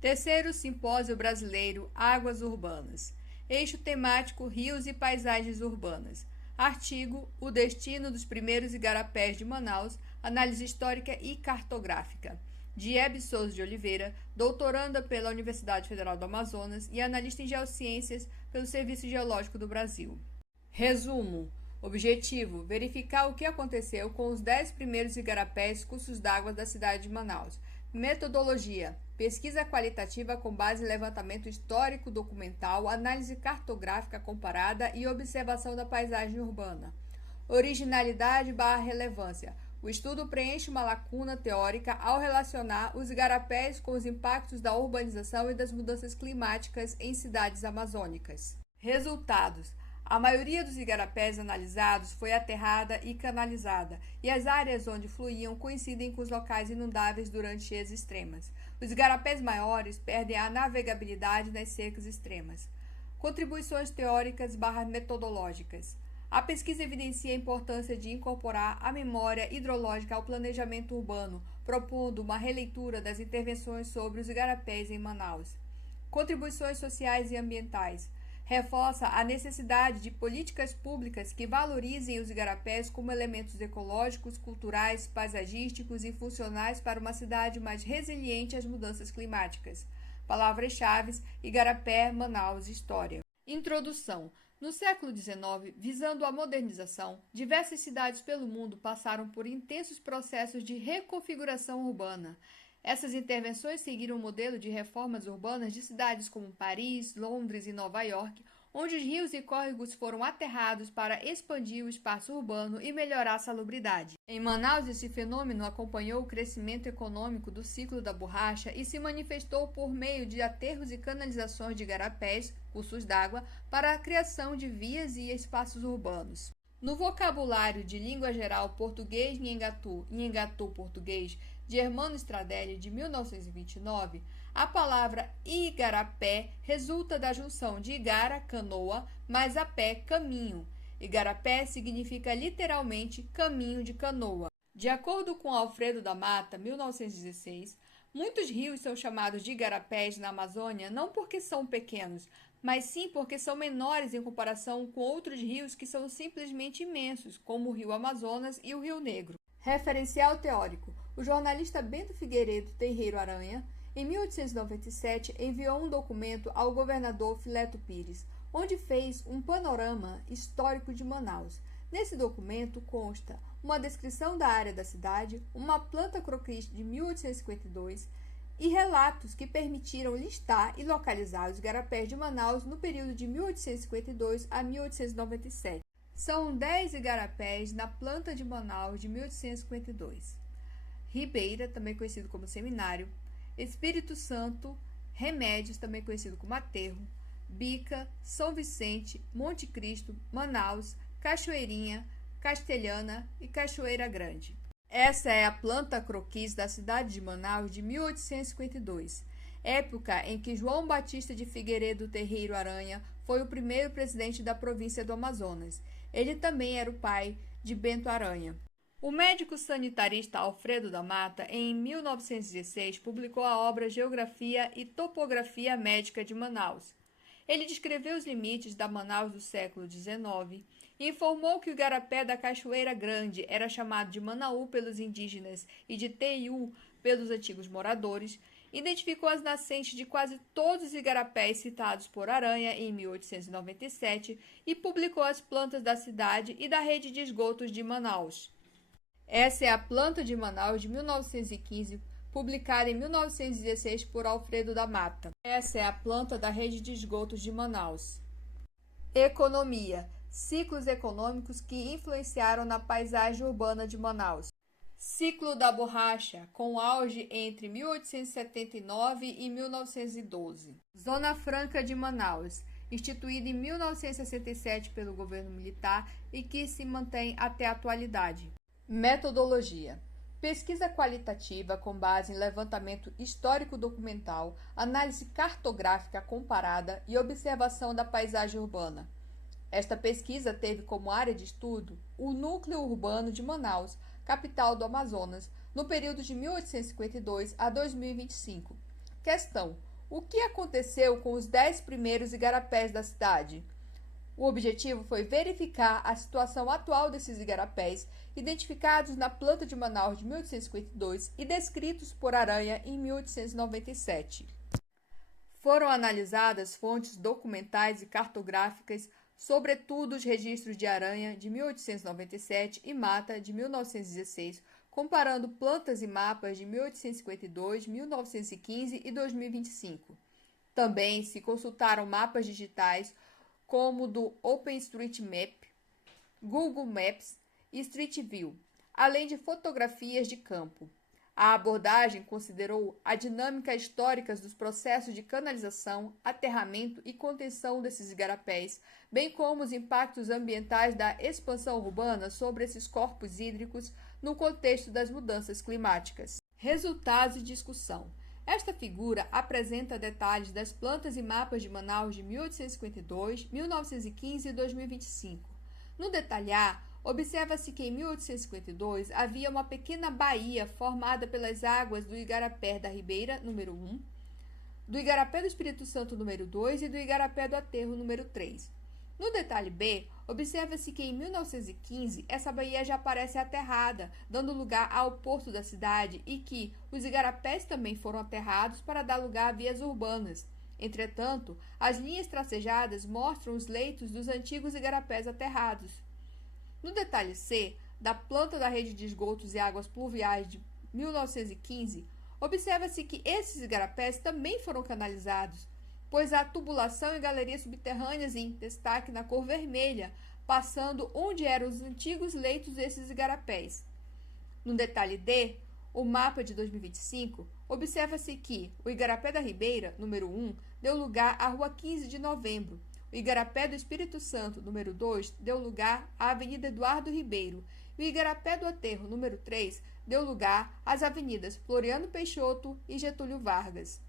Terceiro Simpósio Brasileiro Águas Urbanas. Eixo temático Rios e Paisagens Urbanas. Artigo O Destino dos Primeiros Igarapés de Manaus, Análise Histórica e Cartográfica. De Hebe Souza de Oliveira, doutoranda pela Universidade Federal do Amazonas e analista em geociências pelo Serviço Geológico do Brasil. Resumo. Objetivo: verificar o que aconteceu com os 10 primeiros igarapés cursos d'água da cidade de Manaus. Metodologia: pesquisa qualitativa com base em levantamento histórico documental, análise cartográfica comparada e observação da paisagem urbana. Originalidade/relevância: o estudo preenche uma lacuna teórica ao relacionar os igarapés com os impactos da urbanização e das mudanças climáticas em cidades amazônicas. Resultados: a maioria dos igarapés analisados foi aterrada e canalizada, e as áreas onde fluíam coincidem com os locais inundáveis durante cheias extremas. Os igarapés maiores perdem a navegabilidade nas secas extremas. Contribuições teóricas/metodológicas. A pesquisa evidencia a importância de incorporar a memória hidrológica ao planejamento urbano, propondo uma releitura das intervenções sobre os igarapés em Manaus. Contribuições sociais e ambientais. Reforça a necessidade de políticas públicas que valorizem os igarapés como elementos ecológicos, culturais, paisagísticos e funcionais para uma cidade mais resiliente às mudanças climáticas. Palavras-chave: Igarapé, Manaus, História. Introdução. No século XIX, visando a modernização, diversas cidades pelo mundo passaram por intensos processos de reconfiguração urbana. Essas intervenções seguiram o modelo de reformas urbanas de cidades como Paris, Londres e Nova York, onde os rios e córregos foram aterrados para expandir o espaço urbano e melhorar a salubridade. Em Manaus, esse fenômeno acompanhou o crescimento econômico do ciclo da borracha e se manifestou por meio de aterros e canalizações de igarapés, cursos d'água, para a criação de vias e espaços urbanos. No vocabulário de língua geral português-nhengatou e nhengatou-português, de Hermano Stradelli, de 1929, a palavra igarapé resulta da junção de igara, canoa, mais apé, caminho. Igarapé significa literalmente caminho de canoa. De acordo com Alfredo da Mata, 1916, muitos rios são chamados de igarapés na Amazônia não porque são pequenos, mas sim porque são menores em comparação com outros rios que são simplesmente imensos, como o Rio Amazonas e o Rio Negro. Referencial teórico. O jornalista Bento Figueiredo Terreiro Aranha, em 1897, enviou um documento ao governador Fileto Pires, onde fez um panorama histórico de Manaus. Nesse documento consta uma descrição da área da cidade, uma planta croquis de 1852 e relatos que permitiram listar e localizar os igarapés de Manaus no período de 1852 a 1897. São 10 igarapés na planta de Manaus de 1852. Ribeira, também conhecido como Seminário, Espírito Santo, Remédios, também conhecido como Aterro, Bica, São Vicente, Monte Cristo, Manaus, Cachoeirinha, Castelhana e Cachoeira Grande. Essa é a planta croquis da cidade de Manaus de 1852, época em que João Batista de Figueiredo Terreiro Aranha foi o primeiro presidente da província do Amazonas. Ele também era o pai de Bento Aranha. O médico sanitarista Alfredo da Mata, em 1916, publicou a obra Geografia e Topografia Médica de Manaus. Ele descreveu os limites da Manaus do século XIX e informou que o igarapé da Cachoeira Grande era chamado de Manaú pelos indígenas e de Teiú pelos antigos moradores, identificou as nascentes de quase todos os igarapés citados por Aranha em 1897 e publicou as plantas da cidade e da rede de esgotos de Manaus. Essa é a planta de Manaus de 1915, publicada em 1916 por Alfredo da Mata. Essa é a planta da rede de esgotos de Manaus. Economia. Ciclos econômicos que influenciaram na paisagem urbana de Manaus. Ciclo da borracha, com auge entre 1879 e 1912. Zona Franca de Manaus, instituída em 1967 pelo governo militar e que se mantém até a atualidade. Metodologia. Pesquisa qualitativa com base em levantamento histórico-documental, análise cartográfica comparada e observação da paisagem urbana. Esta pesquisa teve como área de estudo o núcleo urbano de Manaus, capital do Amazonas, no período de 1852 a 2025. Questão: O que aconteceu com os 10 primeiros igarapés da cidade? O objetivo foi verificar a situação atual desses igarapés, identificados na planta de Manaus de 1852 e descritos por Aranha em 1897. Foram analisadas fontes documentais e cartográficas, sobretudo os registros de Aranha de 1897 e Mata de 1916, comparando plantas e mapas de 1852, 1915 e 2025. Também se consultaram mapas digitais como o do OpenStreetMap, Google Maps e Street View, além de fotografias de campo. A abordagem considerou a dinâmica histórica dos processos de canalização, aterramento e contenção desses igarapés, bem como os impactos ambientais da expansão urbana sobre esses corpos hídricos no contexto das mudanças climáticas. Resultados e discussão. Esta figura apresenta detalhes das plantas e mapas de Manaus de 1852, 1915 e 2025. No detalhe A, observa-se que em 1852 havia uma pequena baía formada pelas águas do Igarapé da Ribeira, número 1, do Igarapé do Espírito Santo, número 2 e do Igarapé do Aterro, número 3. No detalhe B, observa-se que em 1915 essa baía já aparece aterrada, dando lugar ao porto da cidade e que os igarapés também foram aterrados para dar lugar a vias urbanas. Entretanto, as linhas tracejadas mostram os leitos dos antigos igarapés aterrados. No detalhe C, da planta da rede de esgotos e águas pluviais de 1915, observa-se que esses igarapés também foram canalizados, pois há tubulação e galerias subterrâneas em destaque na cor vermelha, passando onde eram os antigos leitos desses igarapés. No detalhe D, o mapa de 2025, observa-se que o Igarapé da Ribeira, número 1, deu lugar à Rua 15 de Novembro. O Igarapé do Espírito Santo, número 2, deu lugar à Avenida Eduardo Ribeiro. E o Igarapé do Aterro, número 3, deu lugar às avenidas Floriano Peixoto e Getúlio Vargas.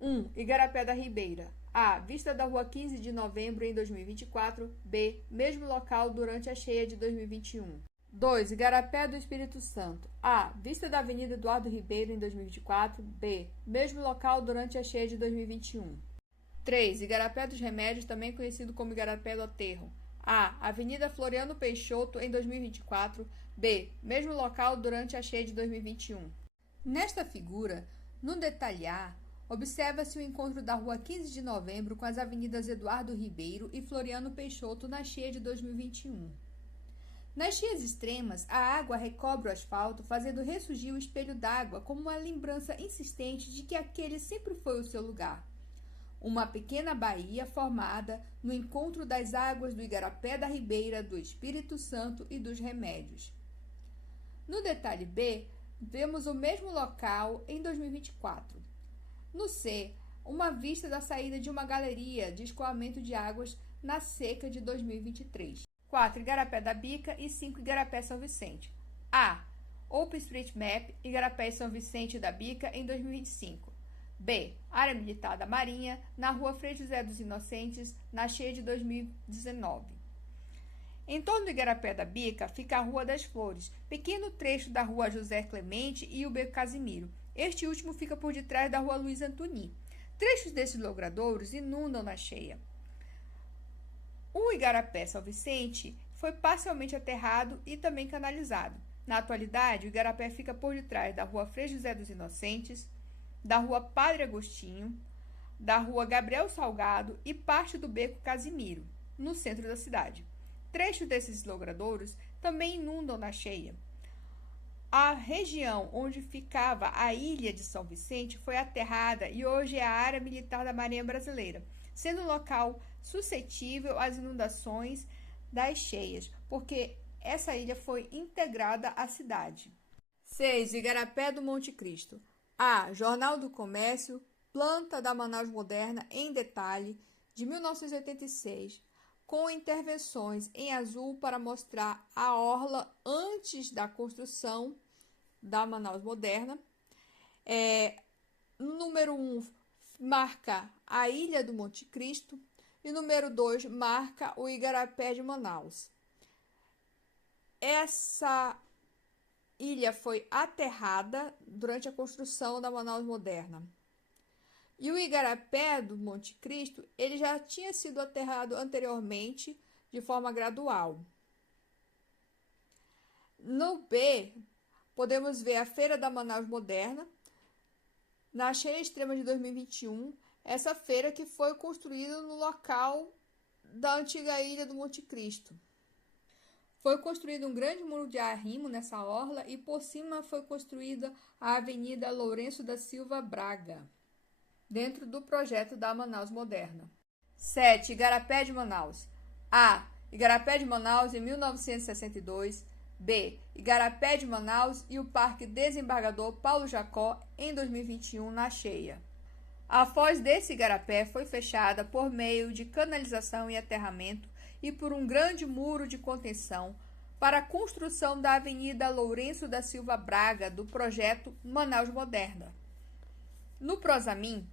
1. Igarapé da Ribeira. A. Vista da Rua 15 de Novembro em 2024. B. Mesmo local durante a cheia de 2021. 2. Igarapé do Espírito Santo. A. Vista da Avenida Eduardo Ribeiro em 2024. B. Mesmo local durante a cheia de 2021. 3. Igarapé dos Remédios, também conhecido como Igarapé do Aterro. A. Avenida Floriano Peixoto em 2024. B. Mesmo local durante a cheia de 2021. Nesta figura, no detalhe A, observa-se o encontro da Rua 15 de Novembro com as avenidas Eduardo Ribeiro e Floriano Peixoto na cheia de 2021. Nas cheias extremas, a água recobre o asfalto, fazendo ressurgir o espelho d'água como uma lembrança insistente de que aquele sempre foi o seu lugar. Uma pequena baía formada no encontro das águas do Igarapé da Ribeira, do Espírito Santo e dos Remédios. No detalhe B, vemos o mesmo local em 2024. No C, uma vista da saída de uma galeria de escoamento de águas na seca de 2023. 4. Igarapé da Bica e 5. Igarapé São Vicente. A. OpenStreetMap, Igarapé e São Vicente da Bica em 2025. B. Área Militar da Marinha, na Rua Frei José dos Inocentes, na cheia de 2019. Em torno do Igarapé da Bica fica a Rua das Flores, pequeno trecho da Rua José Clemente e o Beco Casimiro. Este último fica por detrás da Rua Luiz Antoni. Trechos desses logradouros inundam na cheia. O Igarapé São Vicente foi parcialmente aterrado e também canalizado. Na atualidade, o Igarapé fica por detrás da Rua Frei José dos Inocentes, da Rua Padre Agostinho, da Rua Gabriel Salgado e parte do Beco Casimiro, no centro da cidade. Trechos desses logradouros também inundam na cheia. A região onde ficava a ilha de São Vicente foi aterrada e hoje é a área militar da Marinha Brasileira, sendo um local suscetível às inundações das cheias, porque essa ilha foi integrada à cidade. 6. Igarapé do Monte Cristo. A. Jornal do Comércio, planta da Manaus Moderna em detalhe, de 1986, com intervenções em azul para mostrar a orla antes da construção da Manaus Moderna. Número 1 marca a Ilha do Monte Cristo e número 2 marca o Igarapé de Manaus. Essa ilha foi aterrada durante a construção da Manaus Moderna. E o igarapé do Monte Cristo, ele já tinha sido aterrado anteriormente de forma gradual. No B, podemos ver a Feira da Manaus Moderna, na cheia extrema de 2021, essa feira que foi construída no local da antiga ilha do Monte Cristo. Foi construído um grande muro de arrimo nessa orla e por cima foi construída a Avenida Lourenço da Silva Braga, dentro do projeto da Manaus Moderna. 7. Igarapé de Manaus. A. Igarapé de Manaus em 1962. B. Igarapé de Manaus e o Parque Desembargador Paulo Jacó em 2021 na cheia. A foz desse igarapé foi fechada por meio de canalização e aterramento e por um grande muro de contenção para a construção da Avenida Lourenço da Silva Braga do projeto Manaus Moderna. No Prosamin,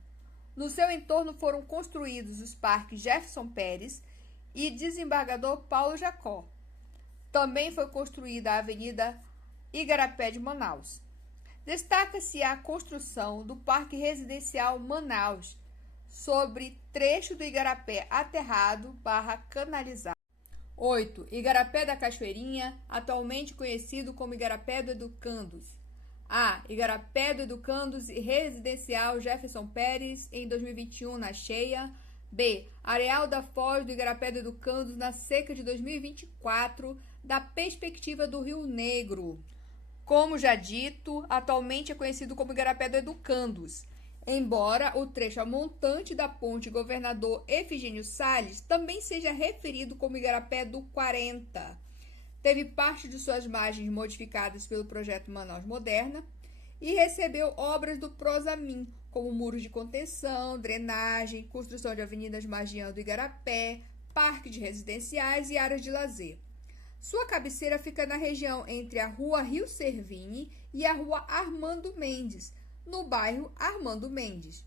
no seu entorno foram construídos os parques Jefferson Pérez e Desembargador Paulo Jacó. Também foi construída a Avenida Igarapé de Manaus. Destaca-se a construção do Parque Residencial Manaus, sobre trecho do igarapé aterrado/canalizado. 8. Igarapé da Cachoeirinha, atualmente conhecido como Igarapé do Educandos. A. Igarapé do Educandos e Residencial Jefferson Pérez em 2021 na cheia. B. Areal da Foz do Igarapé do Educandos na seca de 2024, da perspectiva do Rio Negro. Como já dito, atualmente é conhecido como Igarapé do Educandos, embora o trecho a montante da ponte Governador Efigênio Salles também seja referido como Igarapé do 40. Teve parte de suas margens modificadas pelo projeto Manaus Moderna e recebeu obras do Prosamin, como muros de contenção, drenagem, construção de avenidas margeando o igarapé, parque de residenciais e áreas de lazer. Sua cabeceira fica na região entre a Rua Rio Servini e a Rua Armando Mendes, no bairro Armando Mendes.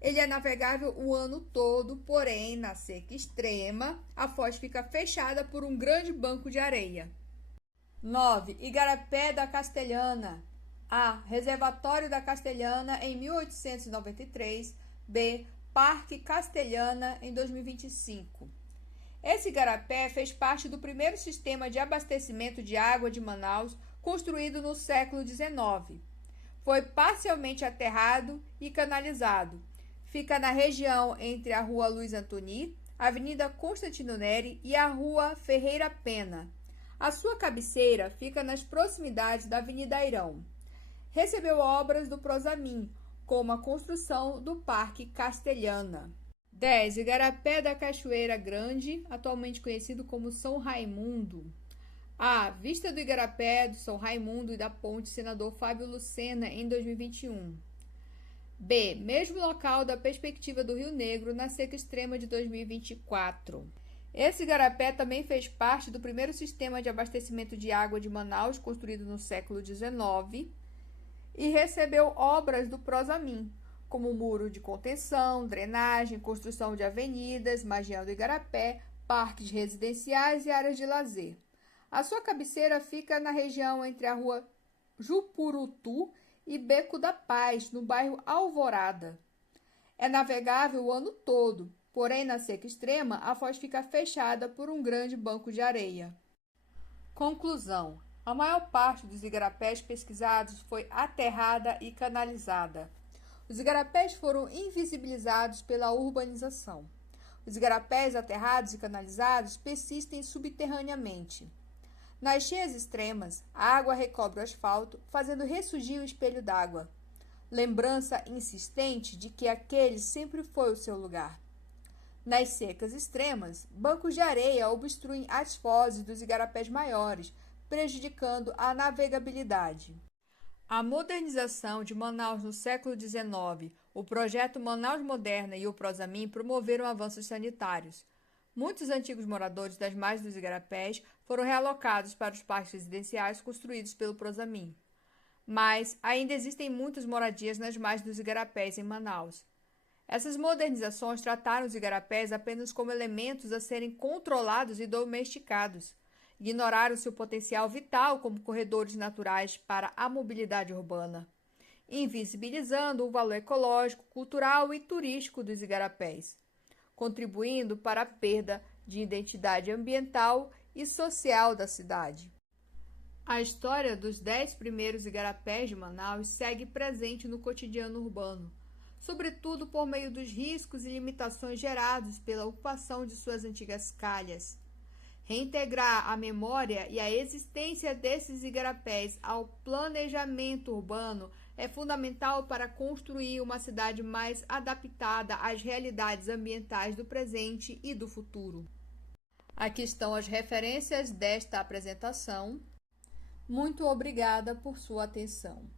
Ele é navegável o ano todo, porém, na seca extrema, a foz fica fechada por um grande banco de areia. 9. Igarapé da Castelhana. A. Reservatório da Castelhana em 1893. B. Parque Castelhana em 2025. Esse igarapé fez parte do primeiro sistema de abastecimento de água de Manaus, construído no século XIX. Foi parcialmente aterrado e canalizado. Fica na região entre a Rua Luiz Antoni, a Avenida Constantino Neri e a Rua Ferreira Pena. A sua cabeceira fica nas proximidades da Avenida Airão. Recebeu obras do Prosamin, como a construção do Parque Castelhana. 10. Igarapé da Cachoeira Grande, atualmente conhecido como São Raimundo. A. Vista do igarapé do São Raimundo e da Ponte Senador Fábio Lucena em 2021. B. Mesmo local da perspectiva do Rio Negro na seca extrema de 2024. Esse igarapé também fez parte do primeiro sistema de abastecimento de água de Manaus, construído no século XIX, e recebeu obras do Prosamin, como muro de contenção, drenagem, construção de avenidas, margeando o igarapé, parques residenciais e áreas de lazer. A sua cabeceira fica na região entre a Rua Jupurutu e Beco da Paz, no bairro Alvorada. É navegável o ano todo, porém, na seca extrema, a foz fica fechada por um grande banco de areia. Conclusão. A maior parte dos igarapés pesquisados foi aterrada e canalizada. Os igarapés foram invisibilizados pela urbanização. Os igarapés aterrados e canalizados persistem subterraneamente. Nas cheias extremas, a água recobre o asfalto, fazendo ressurgir o espelho d'água, lembrança insistente de que aquele sempre foi o seu lugar. Nas secas extremas, bancos de areia obstruem as fozes dos igarapés maiores, prejudicando a navegabilidade. A modernização de Manaus no século XIX, o projeto Manaus Moderna e o Prosamin promoveram avanços sanitários. Muitos antigos moradores das margens dos igarapés foram realocados para os parques residenciais construídos pelo Prosamin. Mas ainda existem muitas moradias nas margens dos igarapés em Manaus. Essas modernizações trataram os igarapés apenas como elementos a serem controlados e domesticados. Ignoraram seu potencial vital como corredores naturais para a mobilidade urbana. invisibilizando o valor ecológico, cultural e turístico dos igarapés, contribuindo para a perda de identidade ambiental e social da cidade. A história dos 10 primeiros igarapés de Manaus segue presente no cotidiano urbano, sobretudo por meio dos riscos e limitações gerados pela ocupação de suas antigas calhas. Reintegrar a memória e a existência desses igarapés ao planejamento urbano é fundamental para construir uma cidade mais adaptada às realidades ambientais do presente e do futuro. Aqui estão as referências desta apresentação. Muito obrigada por sua atenção.